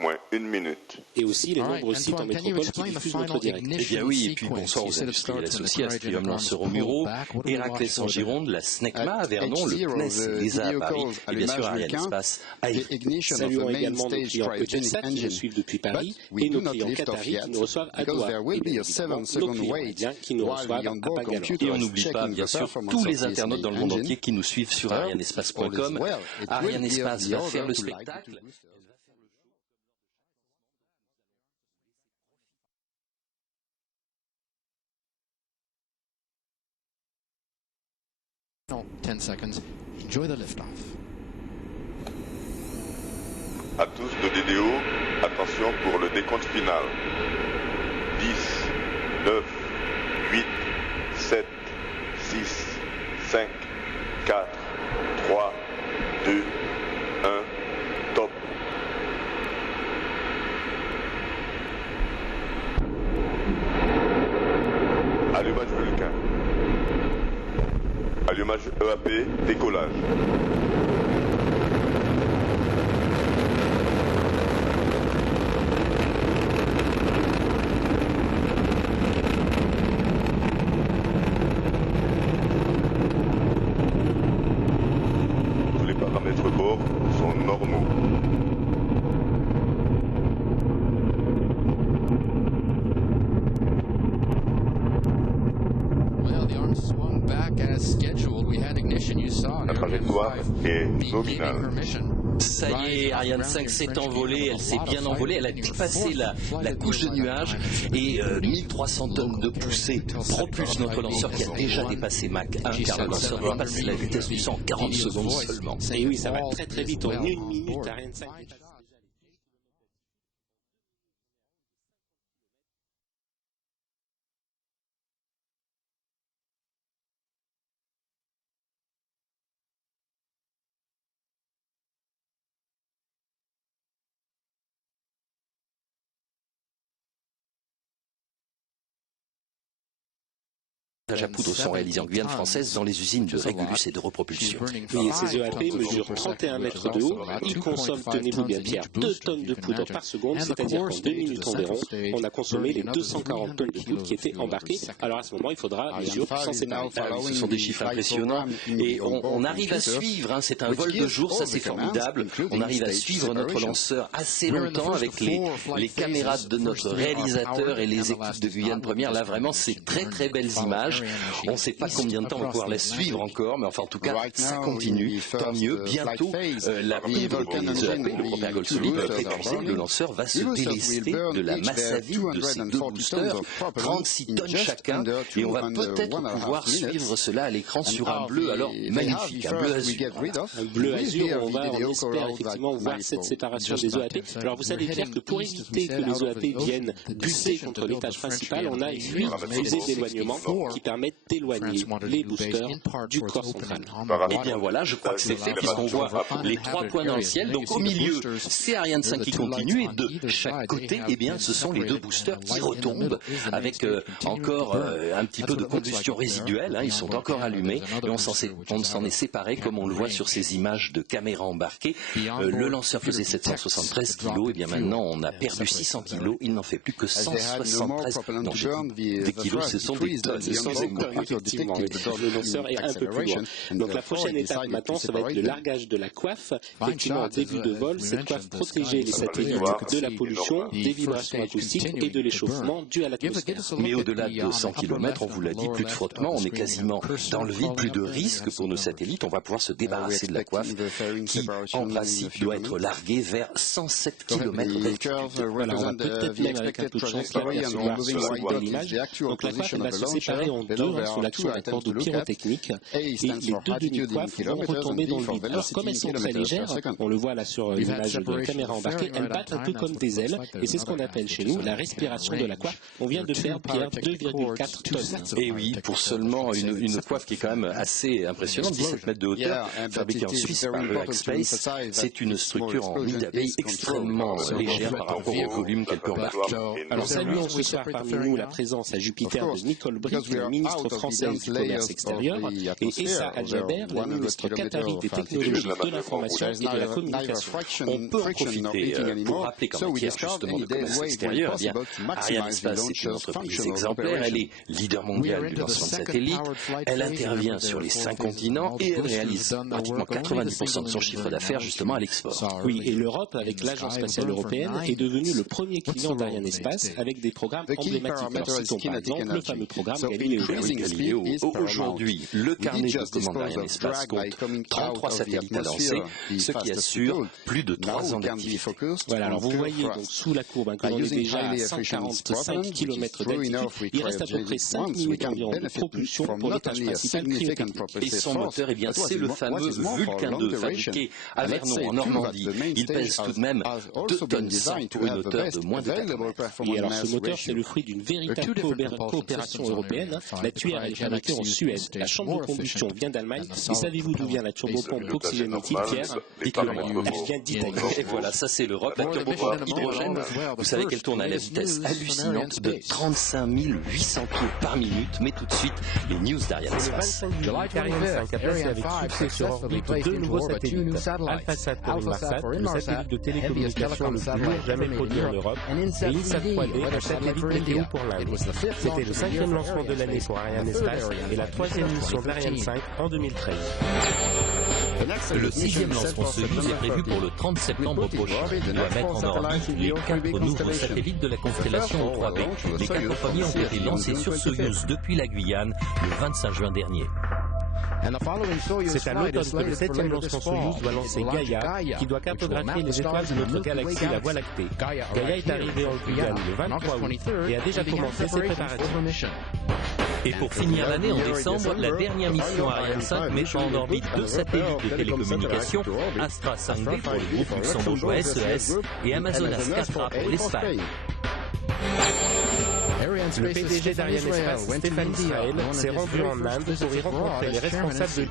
moins 1 minute. Et aussi les nombreux sites en métropole qui diffusent notre direct. Eh bien oui, et puis bonsoir aux industriels associés, Astrium Lanceur au Muro, Héraclès en Gironde, la SNECMA à Vernon, le CNES et l'ESA à Paris, et bien sûr Arianespace à Ivry. Saluons également nos clients Eutelsat qui nous suivent depuis Paris et nos clients Qatari qui nous reçoivent à Doha, et bien évidemment nos clients indiens qui nous reçoivent à Bangalore. Et on n'oublie pas bien sûr tous les internautes dans le monde entier qui nous suivent sur arianespace.com. Arianespace va faire le spectacle. No, 10 seconds. Enjoy the liftoff. À tous de DDO, attention pour le décompte final. 10, 9, 8, 7, 6, 5, 4, 3, 2, 1, top. Allumage Vulcain. Allumage EAP, décollage. Tous les paramètres bord sont normaux. La trajectoire est nominale. Ça y est, Ariane 5 s'est envolée, elle s'est bien envolée, elle a dépassé la couche de nuages et 1300 tonnes de poussée propulsent notre lanceur qui a déjà dépassé Mach 1 car le lanceur dépasse la vitesse du son en 40 secondes seulement. Et oui, ça va très très vite, en 1 minute, Ariane 5 dépasse. À poudre sont réalisés en Guyane française dans les usines de Régulus et de Repropulsion. Oui, et ces EAP mesurent 31 mètres de haut. Ils consomment, tenez-vous bien Pierre, 2 tonnes de poudre par seconde, c'est-à-dire qu'en 2 minutes environ, on a consommé les 240 tonnes de poudre qui étaient embarquées. Alors à ce moment, il faudra bien sûr s'en séparer. Ce sont des chiffres impressionnants et on arrive à suivre, hein, c'est un vol de jour, ça c'est formidable. On arrive à suivre notre lanceur assez longtemps avec les caméras de notre réalisateur et les équipes de Guyane Première. Là vraiment, c'est très très belles images. On ne sait pas combien de temps on va pouvoir la suivre encore, mais enfin en tout cas, ça continue. Tant mieux. Bientôt, l'arrivée des EAP, le propergol solide va être épuisé. Le lanceur va se délester de la masse à vide de ces 2 boosters, 36 tonnes chacun, et on va peut-être pouvoir suivre cela à l'écran sur un bleu, alors magnifique, un bleu azur. Un bleu azur, on espère effectivement voir cette séparation des EAP. Alors vous savez Pierre que pour éviter que les EAP viennent buter contre l'étage principal, on a 8 fusées d'éloignement qui permettent d'éloigner les boosters du corps central. Et bien voilà, je crois que c'est fait puisqu'on voit les 3 points dans le ciel. Donc au milieu, c'est Ariane 5 qui continue et de chaque côté, eh bien, ce sont les 2 boosters qui retombent avec encore un petit peu de combustion résiduelle. Hein, ils sont encore allumés et on s'en est séparé comme on le voit sur ces images de caméra embarquées. Le lanceur faisait 773 kg et bien maintenant on a perdu 600 kg. Il n'en fait plus que 173. Non, des kilos, ce sont des tonnes. Effectivement, le lanceur est un peu plus loin. Donc la prochaine étape maintenant, ça va être le largage de la coiffe. Effectivement, en début de vol, cette coiffe protégeait les satellites de la pollution, des vibrations acoustiques et de l'échauffement dû à l'atmosphère. Mais au-delà de 100 km, on vous l'a dit, plus de frottement, on est quasiment dans le vide, plus de risque pour nos satellites. On va pouvoir se débarrasser de la coiffe qui, en principe, doit être larguée vers 107 km d'altitude. Voilà, on va peut-être même avec un peu de chance apercevoir sur cette belle image. Donc la coiffe, elle va se séparer en 2 sous l'action d'un cordeau pyrotechnique et les 2 demi-coiffes vont retomber dans le vide. Alors comme elles sont très légères, on le voit là sur l'image de la caméra embarquée, elles battent un peu comme des ailes et c'est ce qu'on appelle chez nous la respiration de la coiffe. On vient de perdre Pierre 2,4 tonnes. Et oui, pour seulement une coiffe qui est quand même assez impressionnante, 17 mètres de hauteur, fabriquée en Suisse par le Space. C'est une structure en nid d'abeille extrêmement légère par rapport au volume qu'elle peut embarquer. Alors saluons ce soir parmi nous la présence à Jupiter de Nicole Brick, ministre française du commerce extérieur, et Essa Al-Jaber, la ministre qatari des technologies de l'information et de la communication. On peut en profiter pour rappeler qu'en matière justement de commerce extérieur, Arianespace est une entreprise exemplaire, elle est leader mondial du lancement de satellites, elle intervient sur les 5 continents et elle réalise pratiquement 90% de son chiffre d'affaires justement à l'export. Oui, et l'Europe, avec l'Agence spatiale européenne, est devenue le premier client d'Arianespace avec des programmes emblématiques. Alors citons par exemple le fameux programme Galileo. Aujourd'hui, le carnet de commandes d'Arianespace compte 33 satellites à lancer, ce qui assure plus de 3 ans d'activité. Voilà, alors vous voyez donc sous la courbe que l'on est déjà à 145 km d'altitude. Il reste à peu près 5 minutes environ de propulsion pour l'étage principal cryotechnique. Et son moteur, eh bien, c'est le fameux Vulcain 2 fabriqué à Vernon en Normandie. Il pèse tout de même 2 tonnes 5 pour une hauteur de moins de 4 mètres. Et alors ce moteur, c'est le fruit d'une véritable coopération européenne. La tuyère est fabriquée en Suède. La chambre de combustion vient d'Allemagne. Et savez-vous d'où vient la turbopompe oxygénétique, Pierre? Elle vient d'Italie. Et voilà, ça c'est l'Europe. La turbopompe hydrogène, vous savez qu'elle tourne à la vitesse hallucinante de 35 800 pieds par minute. Mais tout de suite, les news d'Arianespace. Ariane 5 a placé avec succès sur orbite 2 nouveaux satellites. AlphaSat pour Inmarsat, le satellite de télécommunication le plus lourd jamais produit en Europe, et INSAT 3D, un satellite météo pour l'Inde. C'était le 5e lancement de l'année pour Arianespace et la 3e mission d'Ariane 5 en 2013. Le 6e lancement Soyuz est prévu pour le 30 septembre prochain. Il doit mettre en orbite les 4 nouveaux satellites de la constellation 3B. Les 4 premiers ont été lancés sur Soyuz depuis la Guyane le 25 juin dernier. C'est à l'automne que le 7e lancement Soyuz doit lancer Gaia, qui doit cartographier les étoiles de notre galaxie, la Voie lactée. Gaia est arrivé en Guyane le 23 août et a déjà commencé ses préparatifs. Et pour finir l'année en décembre, la dernière mission Ariane 5 met en orbite 2 satellites de télécommunications, Astra 5B pour le groupe luxembourgeois SES et Amazonas 4A pour l'Espagne. Le PDG d'Arianespace, Stéphane Israël, s'est rendu en Inde pour y rencontrer les responsables de